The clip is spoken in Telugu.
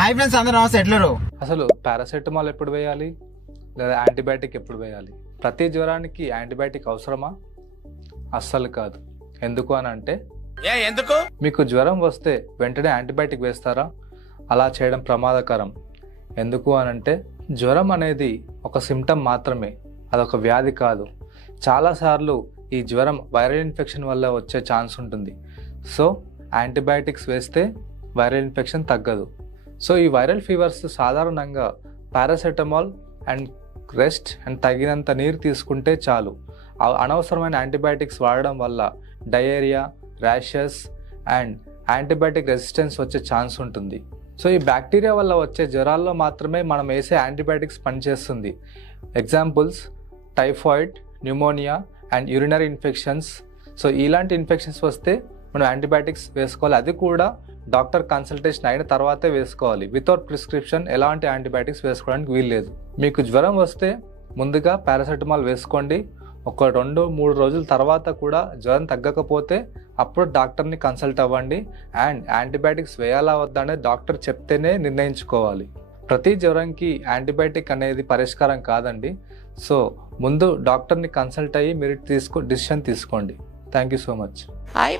హాయ్ ఫ్రెండ్స్, అందరూ నమస్తే. ఎట్లరు? అసలు పారాసెటమాల్ ఎప్పుడు వేయాలి లేదా యాంటీబయాటిక్ ఎప్పుడు వేయాలి? ప్రతి జ్వరానికి యాంటీబయాటిక్ అవసరమా? అస్సలు కాదు. ఎందుకు అని అంటే మీకు జ్వరం వస్తే వెంటనే యాంటీబయాటిక్ వేస్తారా? అలా చేయడం ప్రమాదకరం. ఎందుకు అని అంటే జ్వరం అనేది ఒక సిమ్టమ్ మాత్రమే, అదొక వ్యాధి కాదు. చాలాసార్లు ఈ జ్వరం వైరల్ ఇన్ఫెక్షన్ వల్ల వచ్చే ఛాన్స్ ఉంటుంది. సో యాంటీబయాటిక్స్ వేస్తే వైరల్ ఇన్ఫెక్షన్ తగ్గదు. సో ఈ వైరల్ ఫీవర్స్ సాధారణంగా పారాసెటమాల్ అండ్ రెస్ట్ అండ్ తగినంత నీరు తీసుకుంటే చాలు. అనవసరమైన యాంటీబయాటిక్స్ వాడడం వల్ల diarrhoea, rashes and antibiotic resistance వచ్చే ఛాన్స్ ఉంటుంది. సో ఈ బ్యాక్టీరియా వల్ల వచ్చే జ్వరాల్లో మాత్రమే మనం వేసే యాంటీబయాటిక్స్ పనిచేస్తుంది. Examples typhoid, pneumonia and urinary infections. So ఇలాంటి ఇన్ఫెక్షన్స్ వస్తే మనం యాంటీబయాటిక్స్ వేసుకోవాలి. అది కూడా డాక్టర్ కన్సల్టేషన్ అయిన తర్వాతే వేసుకోవాలి. వితౌట్ ప్రిస్క్రిప్షన్ ఎలాంటి యాంటీబయాటిక్స్ వేసుకోవడానికి వీల్లేదు. మీకు జ్వరం వస్తే ముందుగా పారాసెటమాల్ వేసుకోండి. ఒక 2-3 రోజుల తర్వాత కూడా జ్వరం తగ్గకపోతే అప్పుడు డాక్టర్ని కన్సల్ట్ అవ్వండి. అండ్ యాంటీబయాటిక్స్ వేయాలా వద్దా అనేది డాక్టర్ చెప్తేనే నిర్ణయించుకోవాలి. ప్రతి జ్వరంకి యాంటీబయాటిక్ అనేది పరిష్కారం కాదండి. సో ముందు డాక్టర్ని కన్సల్ట్ అయ్యి మీరు డిసిషన్ తీసుకోండి. Thank you so much. Bye.